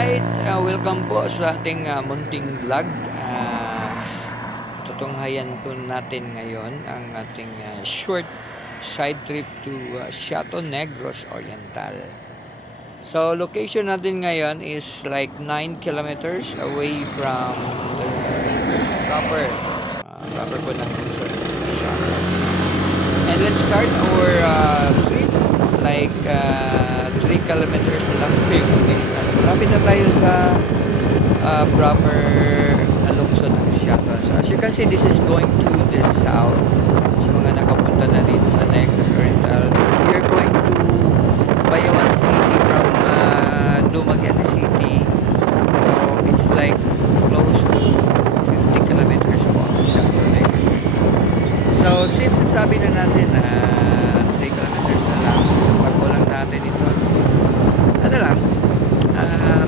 Alright, welcome po sa ating munting vlog. Tutunghayan po natin ngayon ang ating short side trip to Chateau Negros Oriental. So, location natin ngayon is like 9 kilometers away from the proper po ng resort, Chateau. And let's start our trip like 3 kilometers lang po yung distance. Malapit na tayo sa proper lungsod ng Chateau. So as you can see, this is going to the south. Sa mga nakapunta na dito sa Negros Oriental, we are going to Bayawan City from Dumaguete City. So it's like close to 50 kilometers po ang Chateau Negros. So since sabi na natin 3 kilometers na lang, pagkulang natin ito, ano lang,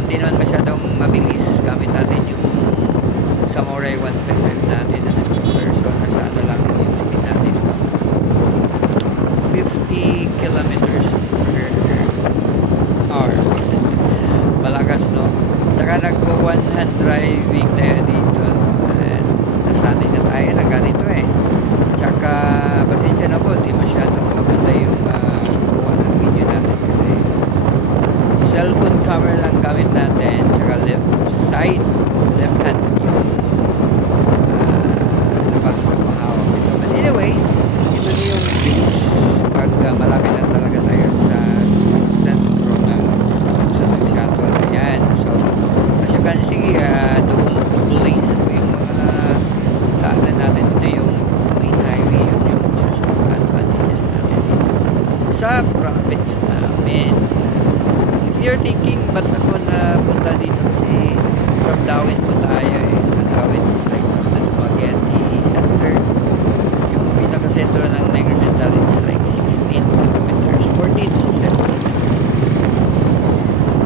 hindi naman masyadong mabilis. Gamit natin yung Samurai 155 natin na scooter. So nasa ano lang yung speed natin, 50 kilometers per hour. Malakas, no? Saka nagpo one hand driving tayo dito, no? And nasanay na tayo na ganito eh. Tsaka pasensya na po, di masyadong maganda yung kuha ng video natin kasi cellphone camera lang gamit natin, tsaka left hand yung nakahawak ito. But anyway, ito na yung beach pag malapit na talaga tayo sa sentro ng Chateau. Ayan, so as you can see, doon place ito yung mga daanan natin. Ito yung main highway, yun yung susunod advantages natin sa province namin. You're thinking, ba't ako na punta dito? Kasi from Dawit po tayo eh. Sa Dawit is like from the Dumaguete Center. Yung pinaka-sentro ng Negros Oriental is like 16 kilometers, 14 to 17 kilometers.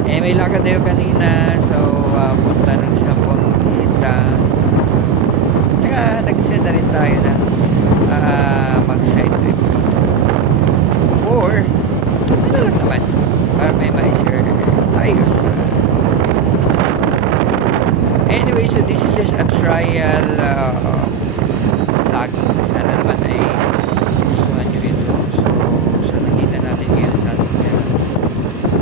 Eh, may lakad tayo kanina. So, punta ng Sambuanguita. Tsaka, nag-send na rin tayo na mag-side trip dito. Or, ano lang naman, para may ma-share tayo sa anyway. So this is just a trial vlog. Sana naman ay gustuhan nyo ito. So nakita natin ngayon sa ating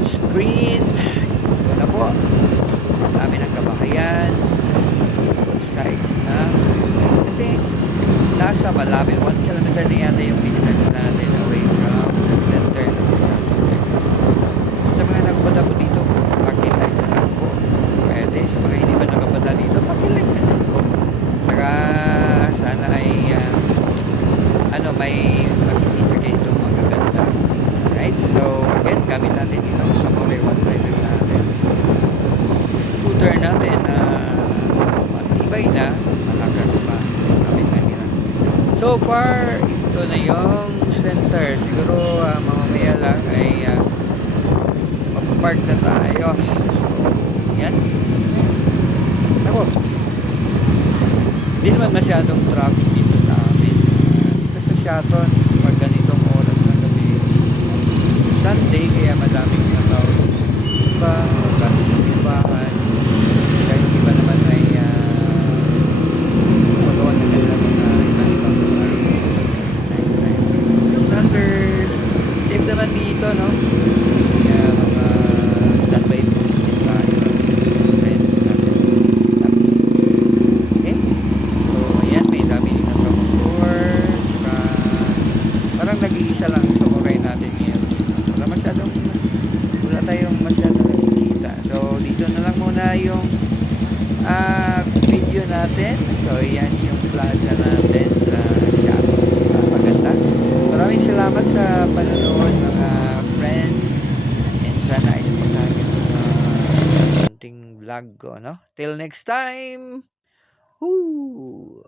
screen, ito na po, dami ng kabahayan both sides na, kasi nasa malapit 1 kilometer na yata yung distance natin away from the center ng sa mga nakapunta po dito, pakilive na lang po. Pwede. Sa mga hindi pa nakapunta dito, pakilive na lang po. Saka sana ay may mag-feature kayo itong magaganda. Alright, so again, gamit natin yung Samurai 155 natin. Scooter natin na matibay na, malakas pa. Gamit natin. So far, ito na yung center. Siguro mamamaya lang ay park na tayo. So, yan. Ako, hindi naman masyadong traffic dito sa amin. Dito sa Chateau, pag ganitong oras ng gabi, Sunday, kaya madaming tao. Iba, daming ibahan. Kaya yung iba naman ay magawa na kanila mga ibang service. Sanders, safe naman dito, no? Kaya mga standby po din tayo, friends natin. Okay, so ayan, may dami din na promotor. Parang nag-iisa lang sa oray natin ngayon. Wala tayong masyadong nakikita. So dito na lang muna yung video natin. So yan yung plaza natin sa Chateau. Maganda. Maraming salamat sa panonood, mga friends. Sana ay napagkagin yung konting vlog ko, no? Till next time! Woo!